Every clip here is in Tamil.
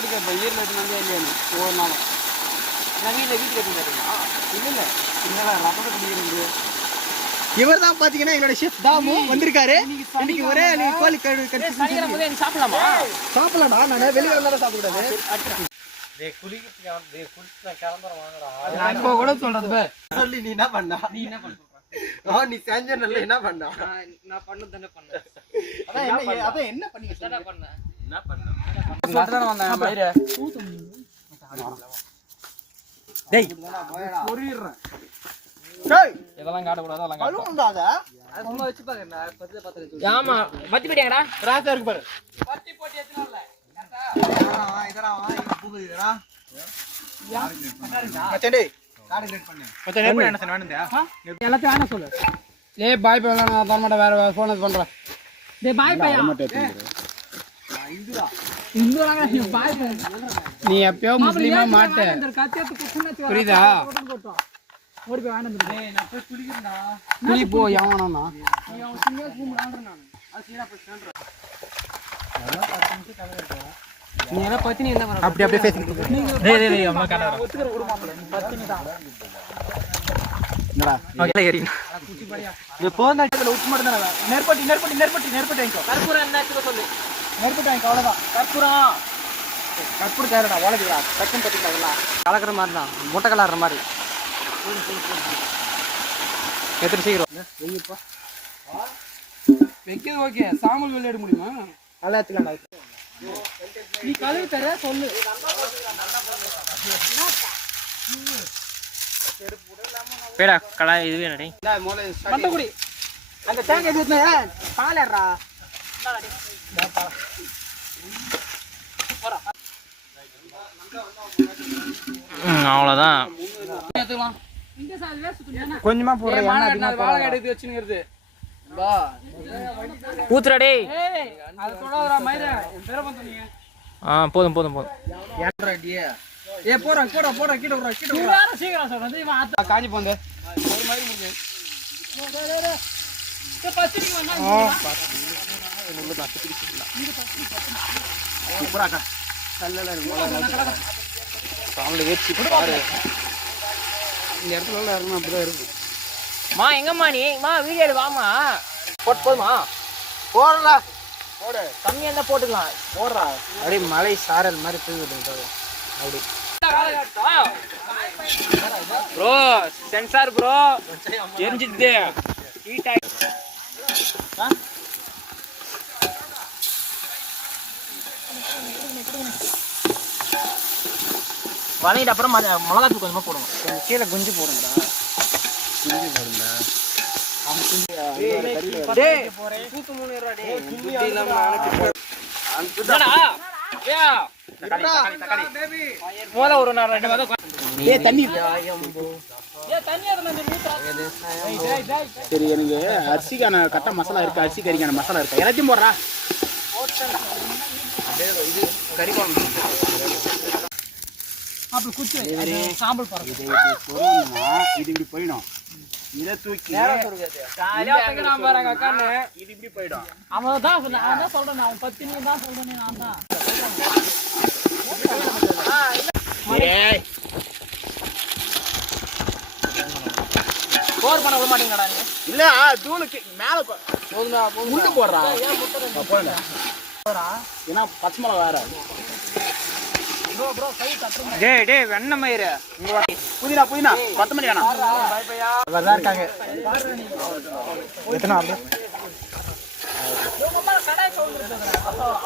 போட்டுக்க ஈரில் எடுத்து இல்லையானு ஒவ்வொரு நாளும் நான் வீட்டுக்கு எடுத்துருக்கா இல்லை இல்லை ரப்பத்தை குடிக்கிறது. இவர் தான் பாத்தீங்கன்னா எங்களோட ஷெஃப் தாமு வந்திருக்காரு. இன்னைக்கு ஒரே கோழி சாப்பிடலாமா? சாப்பிடலாம்டா, நான் வெளியே வந்தாலும் சாப்பிடக்கூடாது. கூட சொல்றது சொல்லி நீ என்ன பண்ண? நீ செஞ்ச நல்ல என்ன பண்ண? நான் பண்ணது தானே பண்ணேன். அதான் என்ன பண்ணி பண்ண என்ன பண்ண சொல்றேன் வந்தேன் மயிரே. டேய் பொறிறேன். டேய் இதெல்லாம் காட்ட கூடாது. அதெல்லாம் கழுவுண்டாத. அது சும்மா வெச்சு பாருங்க. பத்தில பாத்து. ஆமா பத்தி போடியாங்கடா. ராசா இருக்கு பாரு. பத்தி போட்டு எத்தன இல்ல. கரெக்ட்டா? இதரா வா இது புகுதுடா. யா மச்சடே கார்டு கிரியேட் பண்ணு. மச்ச நேம் என்ன சொன்ன வேணும்டா? எல்லாத்தையும் ஆன சொல்லு. ஏய் பாய் பை நான் தரமாட்ட வேற ஃபோன் இது பண்றேன். டேய் பாய் பை இந்துடா இந்துடா நீ பாய் பை. நீ எப்பயோ முஸ்லிமா மாட்ட. புரியுதா? ஓடி போய் வாங்க. டேய் நான் போய் குளிக்கிறேன்டா. குளி போ யாவனானா. நீ அவன் சிங்க கூமுறான்ற நான். அது சீனா போய் சொல்றேன். நான் 10 நிமிஷம் கலர்றேன். நீ என்ன பத்தி நீ என்ன பண்ண? அப்படியே பேசிட்டு. டேய் அம்மா காணறா. ஒத்துக்கற விட மாட்டல. நீ 10 நிமிஷம். என்னடா? ஓகே ஏறி. குச்சி படியா. நீ போன இடத்துல உச்சு மட்டும் தான. நேர்பட்டி எங்க? கற்பூரம் என்னன்னு சொல்லு. நேர்பட்டி எங்க அவ்வளவுதான். கற்பூரம் தேறடா. வாளடிடா. டக்குன்னு பத்திட்டாங்களா? கலக்குற மாதிரி தான். முட்டை கலக்குற மாதிரி. எத்தனை சீக்கிரம் வெங்கப்பா வைக்கிறது ஓகே. சாம்பல் வெளில எடுக்க முடியுமா? நல்லா நீ கழுவி தர சொல்லு. பேடா கடா இது வேணடி. மட்டக்குடி அந்த தேங்காய் ஊத்துனே பால் ஏறா. அவ்வளோதான். கொஞ்சமா போடுறேன். வாழை எடுத்து வச்சுங்கிறது ஊத்துறடே. போதும் காஞ்சி போங்க. இந்த இடத்துல இருக்கணும். அப்படிதான் இருக்கு. மா எங்கம்மா நீ? மா வீடியோ எடு வாமா. போதுமா? போடல போடு. கம்மியாக இருந்தால் போட்டுக்கலாம். போடுறா. அப்படியே மலை சாரல் மாதிரி தூங்கி விட்டுருங்க. அப்படி ப்ரோ சென்சார் ப்ரோ எரிஞ்சிது ஹீட் ஆகி வளையிட்டு அப்புறம் மிளகாத்தூள் கொஞ்சமாக போடுங்க. கொஞ்சம் கீழே குஞ்சு போடுங்கடா. குஞ்சு போடுங்க. சரி எனக்கு அரிசிக்கான கட்ட மசாலா இருக்கு. அரிசி கறிக்கான மசாலா இருக்கு. எல்லாத்தையும் போடுறா. இது கறி குழம்பு அப்படி குச்சி சாம்பல் இது இப்படி போயிடும். இதை தூக்கி இது இப்படி போயிடும். அவன் தான் சொல்றேன். அவன் 10 நீ தான் சொல்றேன். நான் தான் போர் பண்ண விட மாட்டீங்கடா. இல்ல தூளுக்கு மேல முட்டை போடுறா. ஏன்னா பச்சை மிளகா வேற. டேய் டேய் வெண்ண மயிர புதினா கொத்தமல்லி வேணாம். வரதா இருக்காங்க. எத்தனை ஆளு?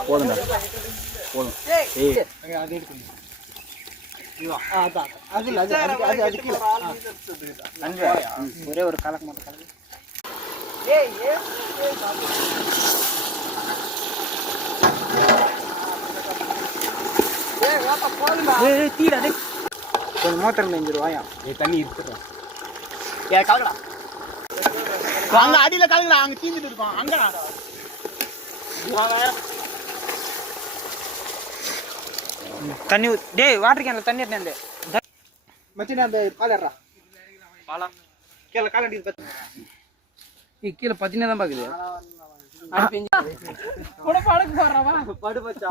போடுங்க போதும். ஏய் அது எடுத்து ஒரே ஒரு கலக்கு மட்டும் கலக்கு. கொஞ்சம் மோத்திரம் நெஞ்சிருவாயா. தண்ணி இருக்குறா. அங்க அடியில கலங்கடா. அங்க தீந்துட்டு இருக்கோம். அங்கடா தண்ணி. டேய் வாட்டர் கேன்ல தண்ணி எடுத்து மச்சினா அந்த பால் ஏறா. பாலா கீழே காலண்டி கீழே பத்தினே தான் பாக்குது. கூட படுக்கு போறவா படு பச்சா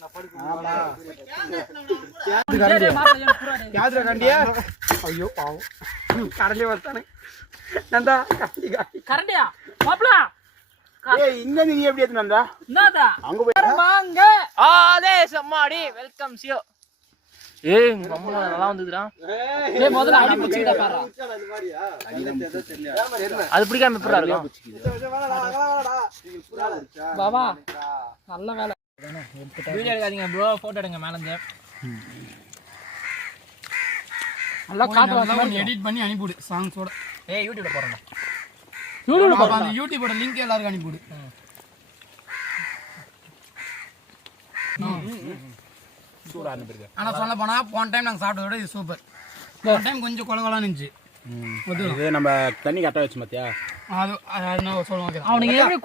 நான் படுக்கு யாத்ரா கண்டியா ஐயோ பாவம் கடலே வந்தானே நந்தா கரண்டியா மாப்ள ஏய் இங்க நீ எப்படி ஏத்து நந்தா என்னடா அங்க போய் வாங்க ஆலே சம்மாடி வெல்கம் சியோ ஏய் அம்மா நல்லா வந்துதுடா ஏய் முதல்ல அடி பிடிச்சிடா பாறா அது பிடிக்காம எப்பறா இருக்கும் பாபா நல்ல வேலை வீடியோ எடுக்காதீங்க ப்ரோ போட்டோ எடுங்க மேல இருந்து நல்லா காட்டுறேன் எடிட் பண்ணி அனுப்பி விடு சாங்ஸோட ஏய் யூடியூப்ல போறேன் யூடியூப்ல போறேன் அந்த யூடியூபோட லிங்க் எல்லாருக்கும் அனுப்பி விடு ஆனா சொல்ல போனா போன டைம் நாங்க சாப்பிட்டதோட இது சூப்பர் போன டைம் கொஞ்சம் கொலகொலான்னு இருந்துச்சு இது நம்ம தண்ணி கட்ட வச்சு பாத்தியா அது சொல்லுவாங்க அவனுக்கு எப்படி